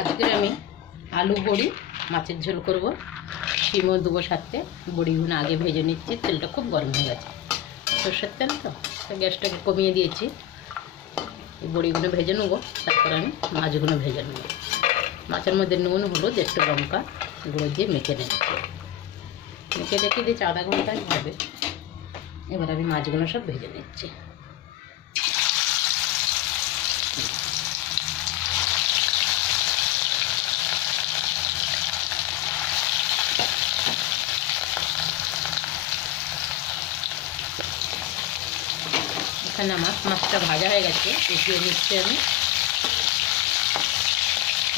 আজকে আমি আলু বড়ি মাছের ঝোল করব। শিমও দেবো সাথে। বড়িগুলো আগে ভেজে নিচ্ছি, তেলটা খুব গরম হয়ে গেছে, সর্ষের তেল তো গ্যাসটাকে কমিয়ে দিয়েছি। এই বড়িগুলো ভেজে নেবো, তারপরে আমি মাছগুলো ভেজে নেবো। মাছের মধ্যে নুন, হলুদ, একটু লঙ্কা গুঁড়ো দিয়ে মেখে নিচ্ছি। মেখে রেখে দিয়েছি আধা ঘন্টা হবে। এবার আমি মাছগুলো সব ভেজে নিচ্ছি। এখানে আমার মাছটা ভাজা হয়ে গেছে, উঠিয়ে নিচ্ছি আমি।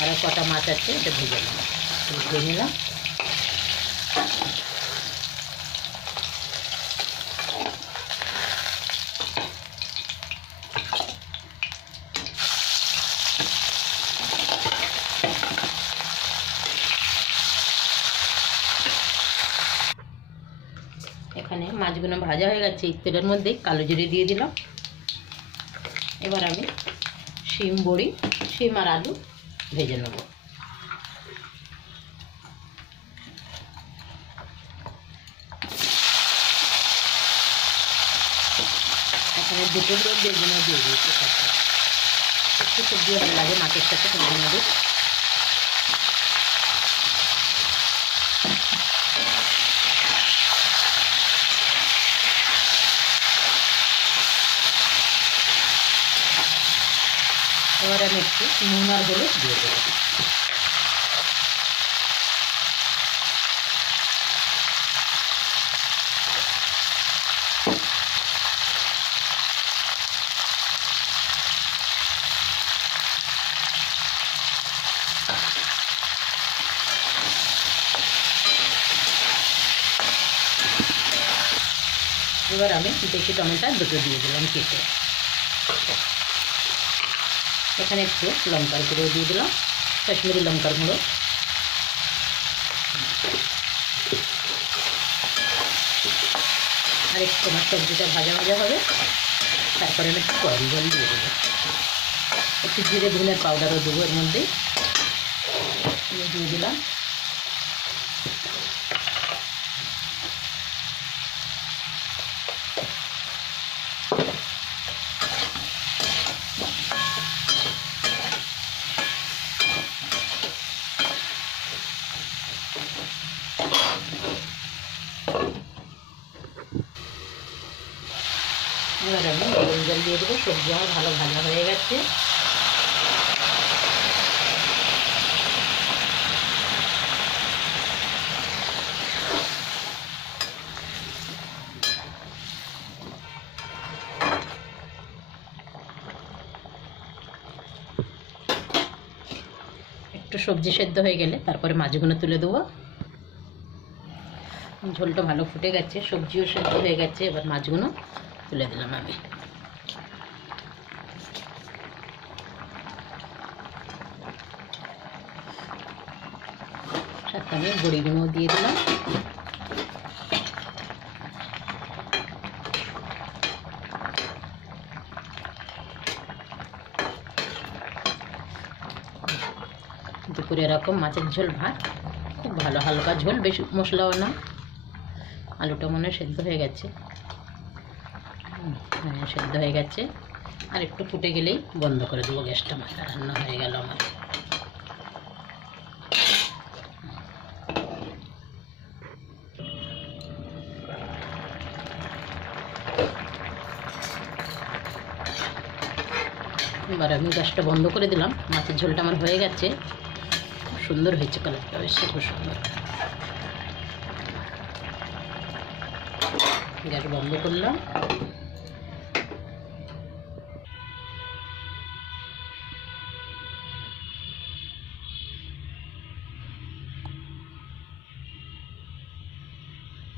আর কটা মাছ আছে, এটা ভেজে নিলাম। ভেজে নিলাম। এখানে মাছগুলো ভাজা হয়ে গেছে, এই তেলের মধ্যে কালো জিরে দিয়ে দিলাম। এবার আমি শিম বড়ি, শিম আর আলু ভেজে নেব। এখানে দুটো বেগুনও দিয়ে দিয়েছি সাথে। একটু সবজি ভালো লাগে মাছের সাথে, বেগুন দিই। এবার আমি একটু নুন আর হলুদ দিয়ে দেবো। এবার আমি দেশি টমেটো দুটো দিয়ে দিলাম কেটে। এখানে একটু লঙ্কার গুঁড়ো দিয়ে দিলাম, কাশ্মীরি লঙ্কার গুঁড়ো। আর একটু আমার সবজিটা ভাজা ভাজা হবে, তারপরে আমি একটু গরম জল দিয়ে দেবো। একটু জিরে ধনের পাউডারও দেবো এর মধ্যে, দিয়ে দিলাম। এবার আমি গরম জল দিয়ে দেবো। সবজি আমার ভালো ভাজা হয়ে গেছে। একটু সবজি সেদ্ধ হয়ে গেলে তারপরে মাছগুলো তুলে দেবো। ঝোলটা ভালো ফুটে গেছে, সবজিও সেদ্ধ হয়ে গেছে। এবার মাছগুলো তুলে দিলাম আমি। সাথে আমি বড়িগুলো দিয়ে দিলাম। দুপুরে এরকম মাছের ঝোল ভাত, খুব ভালো হালকা ঝোল, বেশি মশলাও না। আলুটা মনে হয় সেদ্ধ হয়ে গেছে। সেদ্ধ হয়ে গেছে। আর একটু ফুটে গেলেই বন্ধ করে দেবো গ্যাসটা। মাছটা রান্না হয়ে গেল আমার। এবার আমি গ্যাসটা বন্ধ করে দিলাম। মাছের ঝোলটা আমার হয়ে গেছে, খুব সুন্দর হয়েছে, কালারটা বেশ খুব সুন্দর। গ্যাস বন্ধ করলাম।